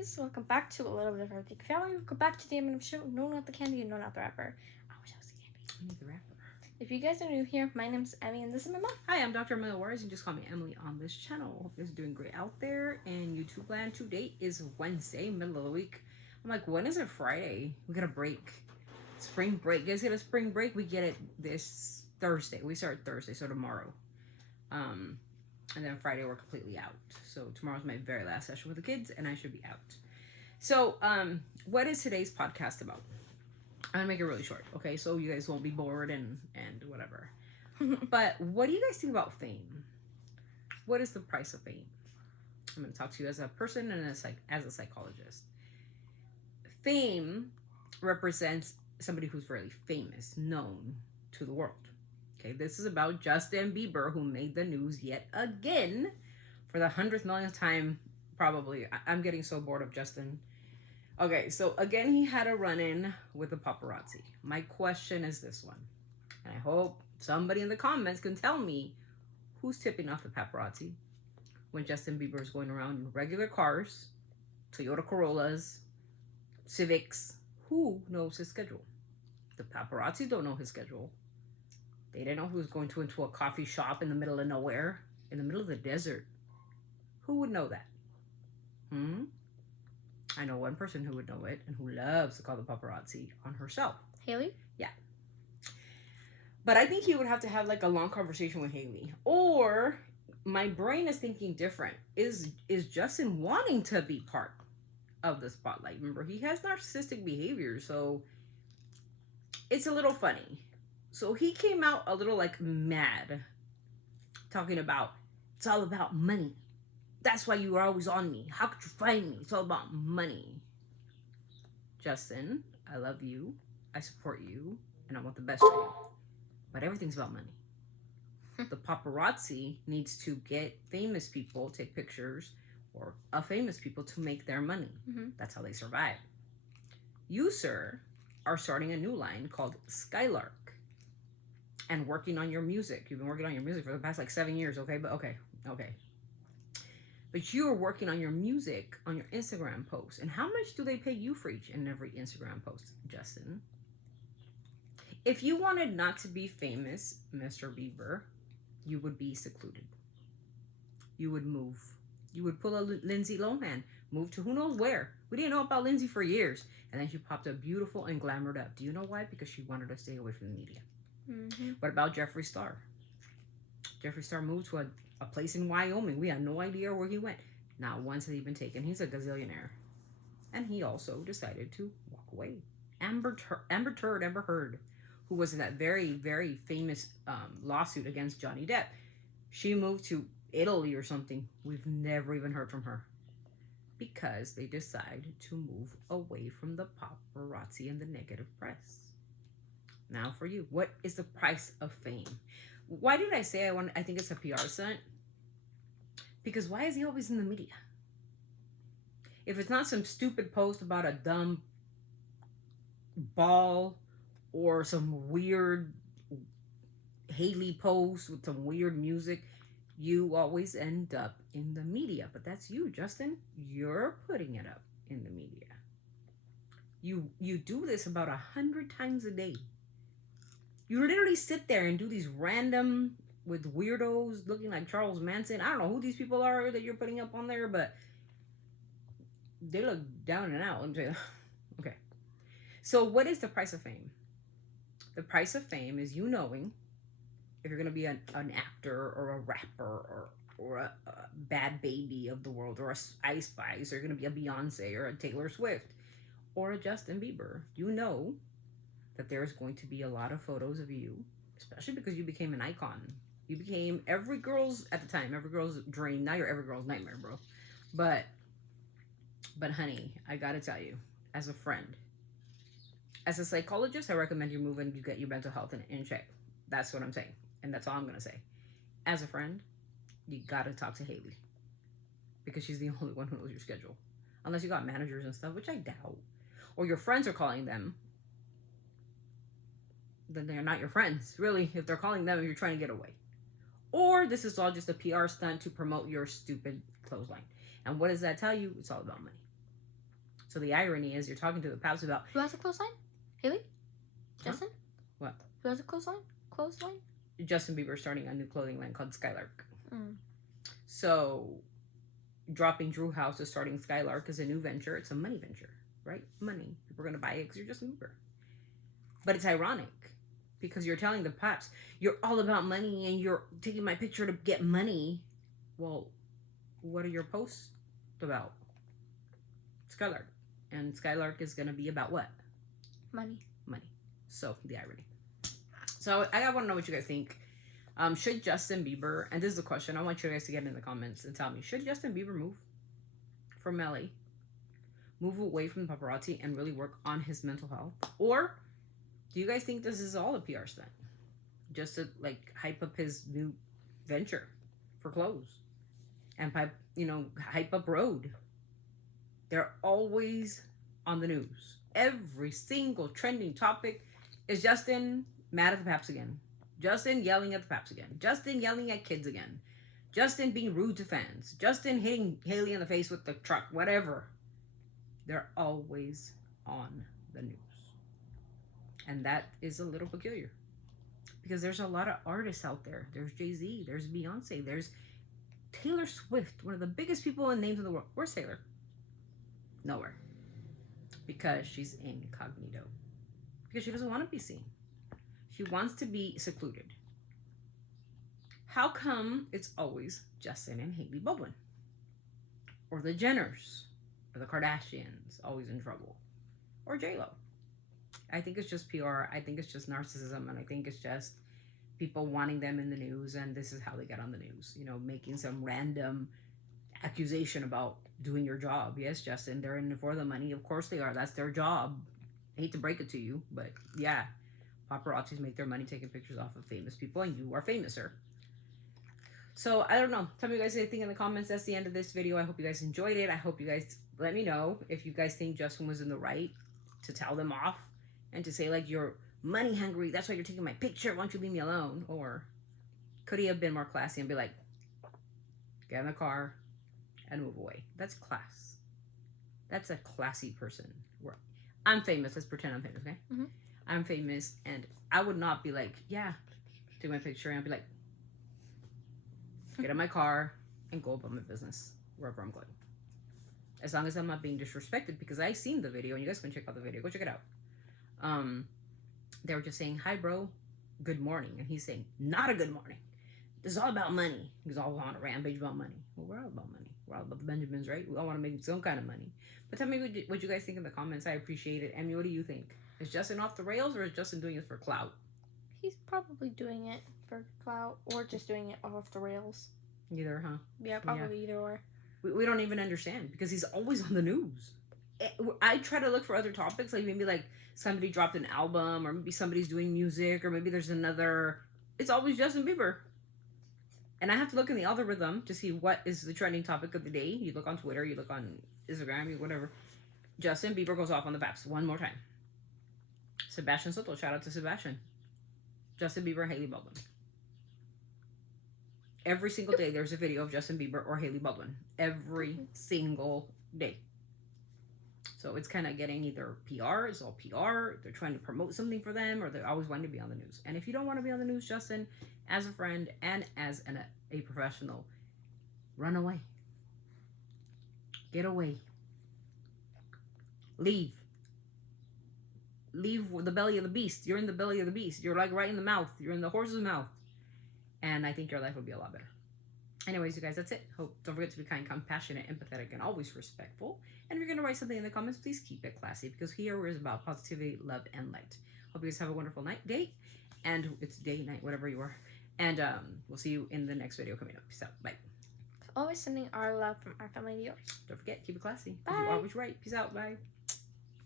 guys, welcome back to a little bit of our big family. Welcome back to the M&M show. No, not the candy, no, not the rapper. I wish I was the candy. I need the rapper. If you guys are new here, my name's Emmy and this is my mom. Hi, I'm Dr. Emily Warres. You can just call me Emily on this channel. Hope you guys are doing great out there. And YouTube land to date is Wednesday, middle of the week. I'm like, when is it Friday? We got a break. Spring break. You guys get a spring break? We get it this Thursday. We start Thursday, so tomorrow. And then Friday we're completely out. So tomorrow's my very last session with the kids and I should be out. So what is today's podcast about? I'm gonna make it really short, okay? So you guys won't be bored and whatever. But what do you guys think about fame? What is the price of fame? I'm gonna talk to you as a person and as a psychologist. Fame represents somebody who's very famous, known to the world. Okay, this is about Justin Bieber, who made the news yet again for the 100th millionth time, probably. I'm getting so bored of Justin. Okay, so again, he had a run-in with the paparazzi. My question is this one, and I hope somebody in the comments can tell me who's tipping off the paparazzi when Justin Bieber is going around in regular cars, Toyota Corollas, Civics. Who knows his schedule? The paparazzi don't know his schedule. They didn't know he was going into a coffee shop in the middle of nowhere, in the middle of the desert. Who would know that? I know one person who would know it and who loves to call the paparazzi on herself. Haley? Yeah. But I think he would have to have like a long conversation with Haley. Or my brain is thinking different. Is Justin wanting to be part of the spotlight? Remember, he has narcissistic behavior, so it's a little funny. So he came out a little like mad, talking about, it's all about money. That's why you were always on me. How could you find me? It's all about money. Justin, I love you. I support you. And I want the best for you. But everything's about money. The paparazzi needs to get famous people, take pictures, or of famous people to make their money. That's how they survive. You, sir, are starting a new line called Skylark. And working on your music. You've been working on your music for the past like 7 years, okay? But okay. But you're working on your music on your Instagram posts. And how much do they pay you for each and every Instagram post, Justin? If you wanted not to be famous, Mr. Bieber, you would be secluded. You would move. You would pull a Lindsay Lohan, move to who knows where. We didn't know about Lindsay for years. And then she popped up beautiful and glamored up. Do you know why? Because she wanted to stay away from the media. What about Jeffree Star? Jeffree Star moved to a place in Wyoming. We had no idea where he went. Not once had he been taken. He's a gazillionaire. And he also decided to walk away. Amber Heard, who was in that very, very famous lawsuit against Johnny Depp. She moved to Italy or something. We've never even heard from her. Because they decided to move away from the paparazzi and the negative press. Now for you, what is the price of fame? Why did I say I think it's a PR stunt? Because why is he always in the media? If it's not some stupid post about a dumb ball or some weird Haley post with some weird music, you always end up in the media. But that's you, Justin. You're putting it up in the media. You do this about 100 times a day. You literally sit there and do these random with weirdos looking like Charles Manson. I don't know who these people are that you're putting up on there, but they look down and out. Let me tell you. Okay. So what is the price of fame? The price of fame is you knowing if you're going to be an actor or a rapper or a bad baby of the world or a Ice Spice, or you're going to be a Beyonce or a Taylor Swift or a Justin Bieber. You know that there's going to be a lot of photos of you, especially because you became an icon. You became every girl's, at the time, every girl's dream. Now you're every girl's nightmare, bro. But honey, I gotta tell you, as a friend, as a psychologist, I recommend you move and you get your mental health in check. That's what I'm saying. And that's all I'm gonna say. As a friend, you gotta talk to Haley. Because she's the only one who knows your schedule. Unless you got managers and stuff, which I doubt. Or your friends are calling them. Then they're not your friends, really, if they're calling them and you're trying to get away. Or this is all just a PR stunt to promote your stupid clothesline. And what does that tell you? It's all about money. So the irony is you're talking to the Paps about... Who has a clothesline? Haley? Huh? Justin? What? Who has a clothesline? Clothesline? Justin Bieber starting a new clothing line called Skylark. Mm. So dropping Drew House to starting Skylark is a new venture. It's a money venture, right? Money. People are going to buy it because you're Justin Bieber. But it's ironic because you're telling the Paps, you're all about money and you're taking my picture to get money. Well, what are your posts about? Skylark. And Skylark is going to be about what? Money. Money. So, the irony. So, I want to know what you guys think. Should Justin Bieber, and this is a question, I want you guys to get in the comments and tell me, should Justin Bieber move from LA? Move away from the paparazzi and really work on his mental health? Or do you guys think this is all a PR stunt? Just to, like, hype up his new venture for clothes? And, hype up Road? They're always on the news. Every single trending topic is Justin mad at the Paps again. Justin yelling at the Paps again. Justin yelling at kids again. Justin being rude to fans. Justin hitting Haley in the face with the truck. Whatever. They're always on the news. And that is a little peculiar. Because there's a lot of artists out there. There's Jay-Z. There's Beyonce. There's Taylor Swift. One of the biggest people and names in the world. Where's Taylor? Nowhere. Because she's incognito. Because she doesn't want to be seen. She wants to be secluded. How come it's always Justin and Hailey Baldwin? Or the Jenners? Or the Kardashians always in trouble? Or J-Lo? I think it's just PR. I think it's just narcissism. And I think it's just people wanting them in the news. And this is how they get on the news. Making some random accusation about doing your job. Yes, Justin, they're in it for the money. Of course they are. That's their job. I hate to break it to you, but yeah. Paparazzis make their money taking pictures off of famous people, and you are famouser. So, I don't know. Tell me what you guys think in the comments. That's the end of this video. I hope you guys enjoyed it. I hope you guys let me know if you guys think Justin was in the right to tell them off and to say, like, you're money hungry. That's why you're taking my picture. Why don't you leave me alone? Or could he have been more classy and be like, get in the car and move away? That's class. That's a classy person. I'm famous. Let's pretend I'm famous, okay? Mm-hmm. I'm famous, and I would not be like, yeah, take my picture, and I'd be like, get in my car and go about my business wherever I'm going. As long as I'm not being disrespected, because I seen the video, and you guys can check out the video. Go check it out. They were just saying, hi, bro, good morning. And he's saying, not a good morning. This is all about money. He's all on a rampage about money. Well, we're all about money. We're all about the Benjamins, right? We all want to make some kind of money. But tell me what you guys think in the comments. I appreciate it. Emmy, what do you think? Is Justin off the rails, or is Justin doing it for clout? He's probably doing it for clout, or just doing it off the rails. Either, huh? Yeah, probably either or. We don't even understand, because he's always on the news. I try to look for other topics, like maybe like somebody dropped an album, or maybe somebody's doing music, or maybe there's another. It's always Justin Bieber. And I have to look in the algorithm to see what is the trending topic of the day. You look on Twitter, you look on Instagram, whatever. Justin Bieber goes off on the Paps one more time. Sebastian Soto, shout out to Sebastian. Justin Bieber, Hailey Baldwin. Every single day there's a video of Justin Bieber or Hailey Baldwin. Every single day. So it's kind of getting either PR, it's all PR, they're trying to promote something for them, or they're always wanting to be on the news. And if you don't want to be on the news, Justin, as a friend and as a professional, run away. Get away. Leave. Leave the belly of the beast. You're in the belly of the beast. You're like right in the mouth. You're in the horse's mouth. And I think your life would be a lot better. Anyways, you guys, that's it. Don't forget to be kind, compassionate, empathetic, and always respectful. And if you're going to write something in the comments, please keep it classy, because here is about positivity, love, and light. Hope you guys have a wonderful day. And it's day, night, whatever you are. And we'll see you in the next video coming up. Peace out. Bye. Always sending our love from our family to yours. Don't forget, keep it classy. Bye. You're always right. Peace out. Bye.